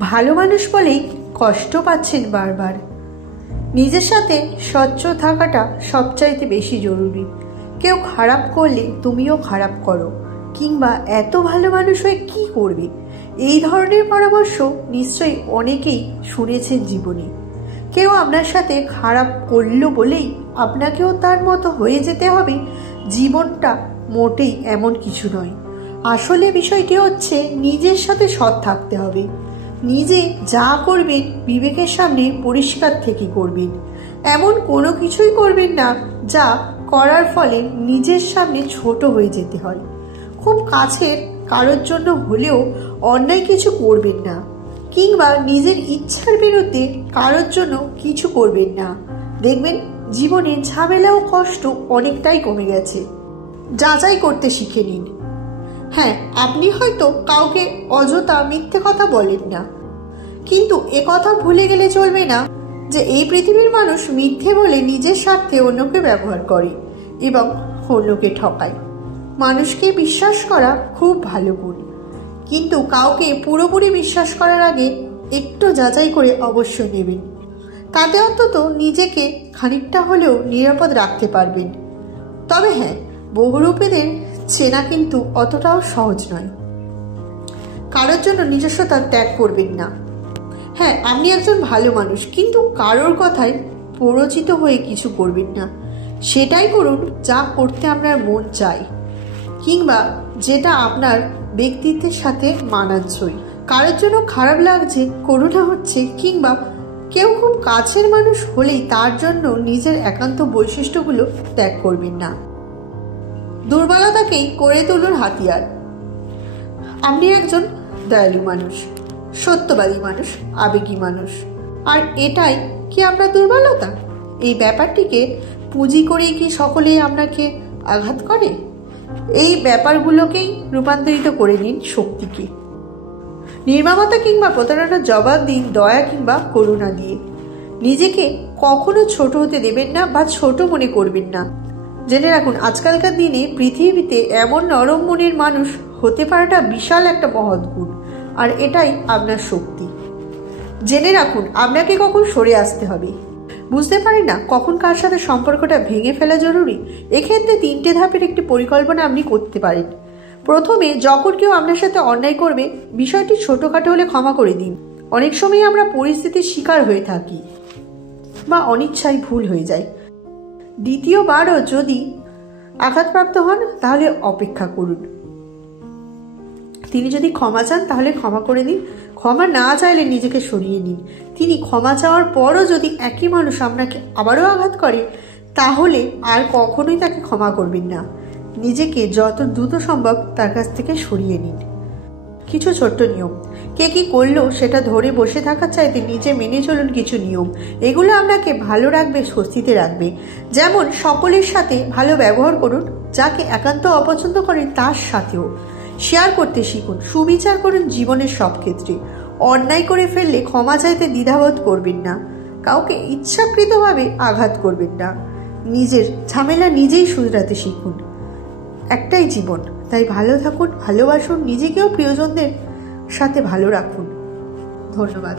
ভালো মানুষ বলেই কষ্ট পাচ্ছেন বারবার। নিজের সাথে স্বচ্ছ থাকাটা সবচাইতে বেশি জরুরি। কেউ খারাপ করলে তুমিও খারাপ করো, কিংবা এত ভালো মানুষ হয়ে কি করবে, এই ধরনের পরামর্শ নিশ্চয়ই অনেকেই শুনেছেন জীবনে। কেউ আপনার সাথে খারাপ করলো বলেই আপনাকেও তার মতো হয়ে যেতে হবে, জীবনটা মোটেই এমন কিছু নয়। আসলে বিষয়টি হচ্ছে নিজের সাথে সৎ থাকতে হবে। নিজে যা করবেন বিবেকের সামনে পরিষ্কার থেকে করবেন। এমন কোনো কিছুই করবেন না যা করার ফলে নিজের সামনে ছোট হয়ে যেতে হয়। খুব কাছের কারোর জন্য হলেও অন্যায় কিছু করবেন না, কিংবা নিজের ইচ্ছার বিরুদ্ধে কারোর জন্য কিছু করবেন না। দেখবেন জীবনে ঝামেলা ও কষ্ট অনেকটাই কমে গেছে। যাচাই করতে শিখে নিন। হ্যাঁ, আপনি হয়তো কাউকে অযথা মিথ্যে কথা বলেন না, কিন্তু এ কথা ভুলে গেলে চলবে না যে এই পৃথিবীর মানুষ মিথ্যে বলে নিজের স্বার্থে অন্যকে ব্যবহার করে এবং অন্যকে ঠকায়। মানুষকে বিশ্বাস করা খুব ভালো গুণ, কিন্তু কাউকে পুরোপুরি বিশ্বাস করার আগে একটু যাচাই করে অবশ্যই নেবেন। তাতে অন্তত নিজেকে খানিকটা হলেও নিরাপদ রাখতে পারবেন। তবে হ্যাঁ, বহুরূপীদের চেনা কিন্তু অতটাও সহজ নয়। কারোর জন্য নিজস্বতা ত্যাগ করবেন না। হ্যাঁ, আপনি একজন ভালো মানুষ, কিন্তু কারোর কথায় প্ররোচিত হয়ে কিছু করবেন না। সেটাই করুন যা করতে আপনার মন চায়, কিংবা যেটা আপনার ব্যক্তিত্বের সাথে মানানসই। কারোর জন্য খারাপ লাগছে, করুণা হচ্ছে, কিংবা কেউ খুব কাছের মানুষ হলেই তার জন্য নিজের একান্ত বৈশিষ্ট্যগুলো ত্যাগ করবেন না। দুর্বলতাকেই করে তুলুন হাতিয়ার। আপনি একজন দয়ালু মানুষ, সত্যবাদী মানুষ, আবেগী মানুষ, আর এটাই কি আপনার দুর্বলতা? এই ব্যাপারটিকে পুঁজি করেই কি সকলেই আপনাকে আঘাত করে? এই ব্যাপারগুলোকেই রূপান্তরিত করে নিন শক্তিকে। নির্মমতা কিংবা প্রতারণার জবাব দিন দয়া কিংবা করুণা দিয়ে। নিজেকে কখনো ছোট হতে দেবেন না বা ছোট মনে করবেন না। জেনে রাখুন, আজকালকার দিনে পৃথিবীতে এমন নরম মনের মানুষ হতে পারাটা বিশাল একটা মহৎ গুণ, আর এটাই আপনার শক্তি। জেনে রাখুন, আপনাকে কখন সরে আসতে হবে। বুঝতে পারেন না কখন কার সাথে সম্পর্কটা ভেঙে ফেলা জরুরি? এক্ষেত্রে 3টে ধাপের একটি পরিকল্পনা আপনি করতে পারেন। প্রথমে, যখন কেউ আপনার সাথে অন্যায় করবে, বিষয়টি ছোটখাটো হলে ক্ষমা করে দিন। অনেক সময় আমরা পরিস্থিতির শিকার হয়ে থাকি বা অনিচ্ছায় ভুল হয়ে যায়। দ্বিতীয়বারও যদি আঘাতপ্রাপ্ত হন তাহলে অপেক্ষা করুন। তিনি যদি ক্ষমা চান তাহলে ক্ষমা করে দিন। ক্ষমা না চাইলে নিজেকে সরিয়ে নিন। তিনি ক্ষমা চাওয়ার পরও যদি একই মানুষ আপনাকে আবারও আঘাত করে, তাহলে আর কখনোই তাকে ক্ষমা করবেন না। নিজেকে যত দ্রুত সম্ভব তার কাছ থেকে সরিয়ে নিন। কিছু ছোট্ট নিয়ম। কে কি করলো সেটা ধরে বসে থাকার চাইতে নিজে মেনে চলুন কিছু নিয়ম। এগুলো আপনাকে ভালো রাখবে, স্বস্তিতে রাখবে। যেমন, সকলের সাথে ভালো ব্যবহার করুন, যাকে একান্ত অপছন্দ করেন তার সাথেও। শেয়ার করতে শিখুন, সুবিচার করুন জীবনের সব ক্ষেত্রে। অন্যায় করে ফেললে ক্ষমা চাইতে দ্বিধাবোধ করবেন না। কাউকে ইচ্ছাকৃতভাবে আঘাত করবেন না। নিজের ঝামেলা নিজেই শুধরাতে শিখুন। একটাই জীবন, তাই ভালো থাকুন, ভালোবাসুন, নিজেকেও প্রিয়জনদের সাথে ভালো রাখুন। ধন্যবাদ।